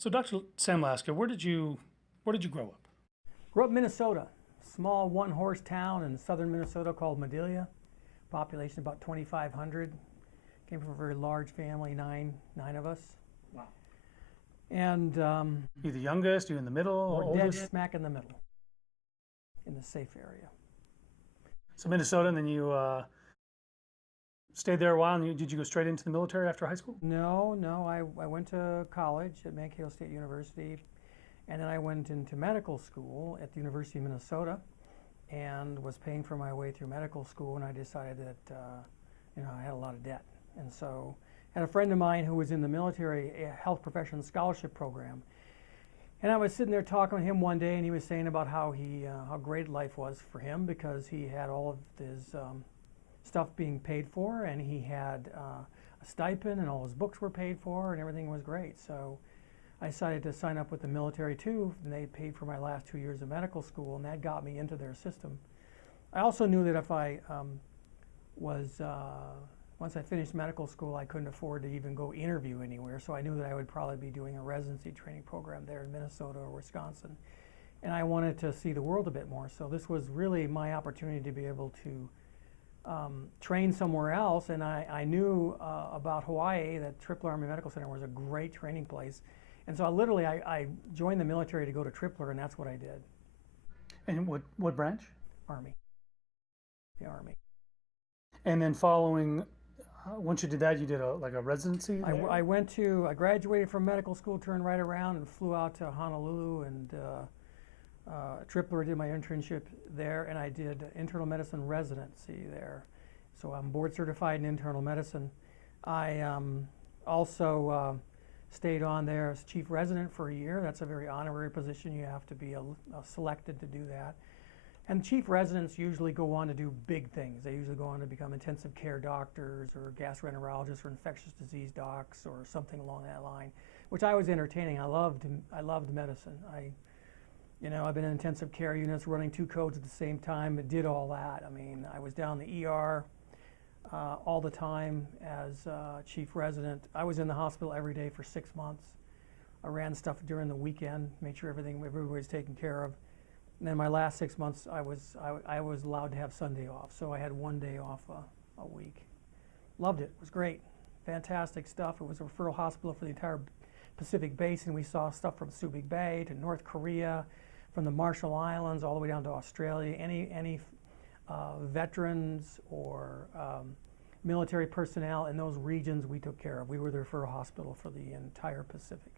So, Dr. Samlaska, where did you grow up? Grew up in Minnesota, small one-horse town in southern Minnesota called Madelia. Population about 2,500. Came from a very large family, nine of us. Wow. And You the youngest? You in the middle? we're dead Oldest? smack in the middle, in the safe area. So Minnesota, and then you stayed there a while. And did you go straight into the military after high school? No, I went to college at Mankato State University, and then I went into medical school at the University of Minnesota, and was paying for my way through medical school. And I decided that I had a lot of debt, and so I had a friend of mine who was in the military health profession scholarship program. And I was sitting there talking with him one day, and he was saying about how great life was for him because he had all of his stuff being paid for, and he had a stipend, and all his books were paid for, and everything was great. So I decided to sign up with the military too, and they paid for my last 2 years of medical school, and that got me into their system. I also knew that if I once I finished medical school, I couldn't afford to even go interview anywhere, so I knew that I would probably be doing a residency training program there in Minnesota or Wisconsin. And I wanted to see the world a bit more, so this was really my opportunity to be able to train somewhere else. And I knew about Hawaii, that Tripler Army Medical Center was a great training place. And so I joined the military to go to Tripler, and that's what I did. And what branch? Army. The Army. And then following, once you did that, you did a residency there? I graduated from medical school, turned right around and flew out to Honolulu, and Tripler did my internship there, and I did internal medicine residency there. So I'm board certified in internal medicine. I also stayed on there as chief resident for a year. That's a very honorary position. You have to be selected to do that. And chief residents usually go on to do big things. They usually go on to become intensive care doctors or gastroenterologists or infectious disease docs or something along that line, which I was entertaining. I loved medicine. I've been in intensive care units running 2 codes at the same time. It did all that. I mean, I was down the ER all the time as chief resident. I was in the hospital every day for 6 months. I ran stuff during the weekend, made sure everybody was taken care of. And then my last 6 months, I was allowed to have Sunday off, so I had 1 day off a week. Loved it. It was great. Fantastic stuff. It was a referral hospital for the entire Pacific Basin. We saw stuff from Subic Bay to North Korea, from the Marshall Islands all the way down to Australia. Any veterans or military personnel in those regions we took care of. We were the referral hospital for the entire Pacific.